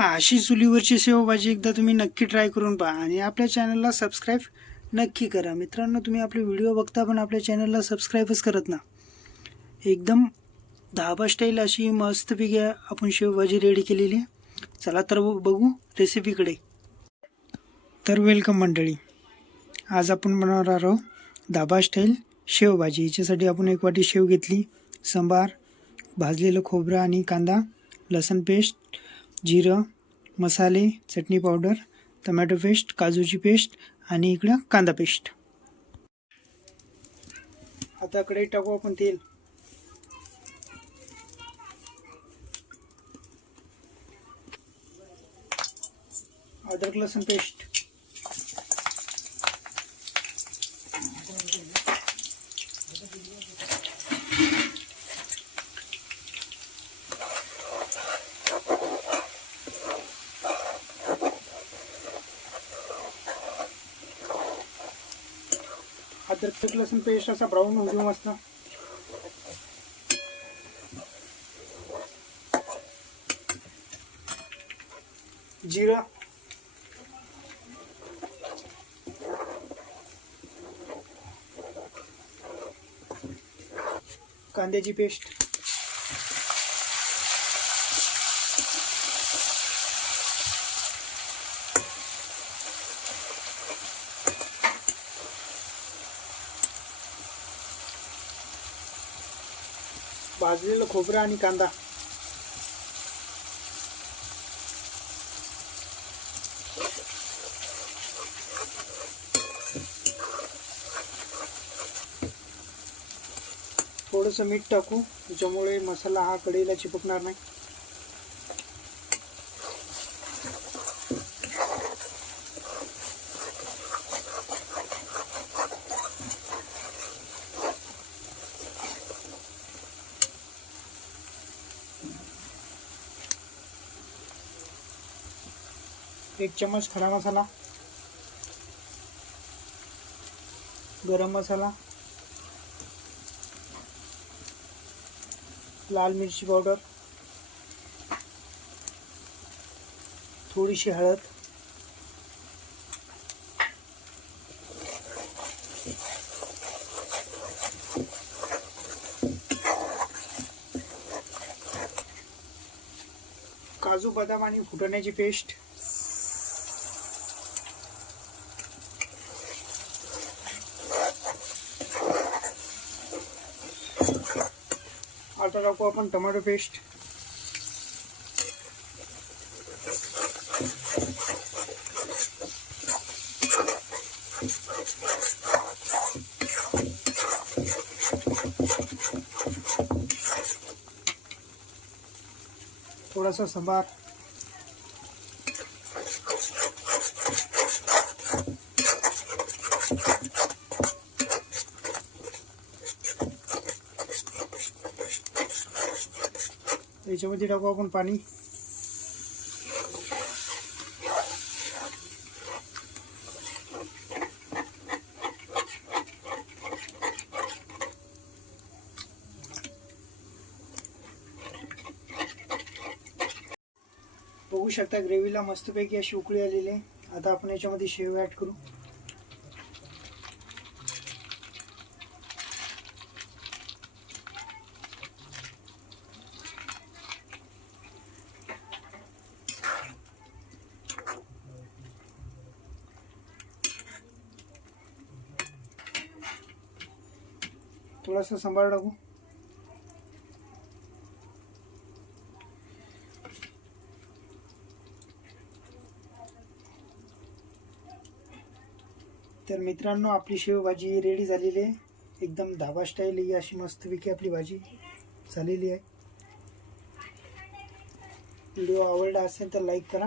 अशी चुलीवरची शेवभाजी एकदा तुम्ही नक्की ट्राय करून पहा आणि आपल्या चॅनलला सबस्क्राईब नक्की करा. मित्रांनो, तुम्ही आपले व्हिडिओ बघता पण आपल्या चॅनलला सबस्क्राईबच करत ना. एकदम धाबा स्टाईल अशी मस्तपैकी आपण शेवभाजी रेडी केलेली आहे. चला तर बघू रेसिपीकडे. तर वेलकम मंडळी, आज आपण बनवणार आहोत धाबा स्टाईल शेवभाजी. याच्यासाठी आपण 1 वाटी शेव घेतली, सांबार, भाजलेलं खोबरं आणि कांदा, लसूण पेस्ट, जिरं, मसाले, चटणी पावडर, टोमॅटो पेस्ट, काजूची पेस्ट आणि इकडं कांदा पेस्ट. आता कढईत टाकू आपण तेल. अद्रक लसूण पेस्ट, अद्रक लसूण पेस्ट असा ब्राऊन होऊ देऊ मस्त. जिरं, कांद्याची पेस्ट, भाजलेलं खोबरं आणि कांदा, थोडंसं मीठ टाकू, त्याच्यामुळे मसाला हा कढईला चिपकणार नाही. एक चम्मच खडा मसाला, गरम मसाला, लाल मिरची पावडर, थोडीशी हळद, काजू बदाम आणि फुटाण्याची पेस्ट, आता टाकू आपण टोमॅटो पेस्ट, थोडासा सांबार, याच्यामध्ये टाकू आपण पाणी. बघू शकता ग्रेव्हीला मस्तपैकी अशी उकळी आलेली आहे. आता आपण याच्यामध्ये शेव ॲड करू. थोडासा सांबार टाकू. तर मित्रांनो, आपली शेवभाजी रेडी झालेली आहे. एकदम धाबा स्टाईल ही अशी मस्तपैकी आपली भाजी झालेली आहे. व्हिडिओ आवडला असेल तर लाईक करा.